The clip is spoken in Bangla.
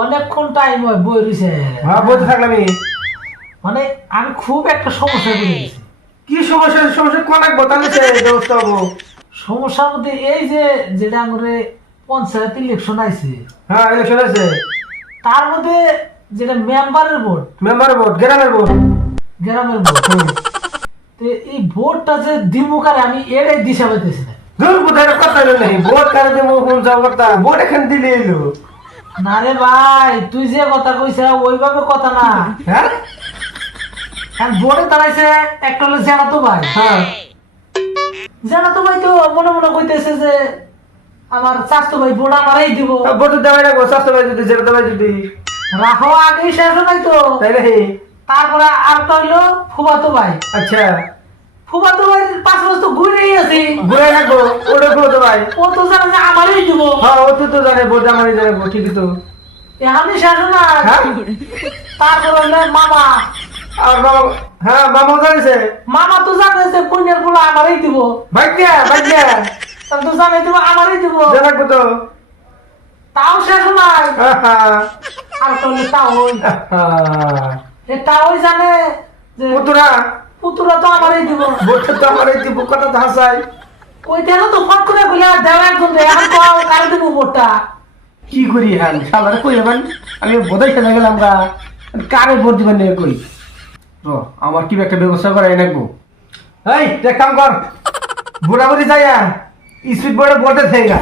অনেকক্ষণ টাইম হয় বই রয়েছে। হ্যাঁ বলতে থাকলাম আমি। মানে আমি খুব একটা সমস্যায় পড়ে গেছি। কি সমস্যা সমস্যা কোন একবার তাহলে সে ব্যবস্থা হবো। সমস্যার মধ্যে এই যে যেটা আমাদের পঞ্চায়েত ইলেকশন আইছে, হ্যাঁ ইলেকশন আছে। তার মধ্যে যেটা মেম্বারের ভোট, মেম্বার ভোট, গ্রামের ভোট। গ্রামের ভোট, তো এই ভোটটা যে দিমুকারে আমি এড়াই দিশা পাইতেছি না। দূর কোথায় কথা নেই, ভোট কারে দেবো কোন যাও কথা, ভোট এখানে দিলে এলো। না রে ভাই, তুই যে কথা কইছ ওইভাবে কথা না। হ্যাঁ ভোটে দাঁড়াইছে একটা হলো জানাতো ভাই। হ্যাঁ জানাতো ভাই তো মনে মনে কইতেছে যে আমার স্বাস্থ্য ভাই ভোট আমারই দিব। ভোট দেওয়াই রাখবো, স্বাস্থ্য ভাই যদি যেটা দেওয়াই যদি রাখো আগেই শেষ নাই তো। তাই রে। তারপরে আরেকটা হইলো ফুফাতো ভাই। আচ্ছা ফুফাতো ভাই 5 বছর তো ঘুরেই আছি। ঘুরে রাখবো, ওটা তো ভাই। ও তো জানে যে আমারই দিব। হ্যাঁ ও তো জানে, ভোট আমারই জানে, ঠিকই তো। আমি শেষ না। হ্যাঁ তারপরে হইলো মামা। আর বাবা, হ্যাঁ মামা জানিছে। মামা তো জানে যে পুণ্যের গুলো আমারই দিব। ভাগ্যা ভাগ্যা তাহলে তো জানে দিব আমারই দিব। রাখবো তো। তাও শেষ নাই। আর তো হইলো তাওই। এ তাওই জানে যে পুতুরা পুতুরা তো আমারই দিব। ভোটটা তো আমারই দিব, কথা তো হাসাই। ওই তেল তো ফট করে বলে দেওয়া একজন এখন কারে দিব ভোটটা। কি করি হ্যাঁ সালারে কই হবেন, আমি বোধাই খেলে গেলাম গা, কারে ভোট দিবেন নিয়ে কই। তো আমার কি একটা ব্যবস্থা করাই রাখবো। এই এক কাম কর, বুড়াবুড়ি যাইয়া স্পিড বোর্ডে ভোটে থেকে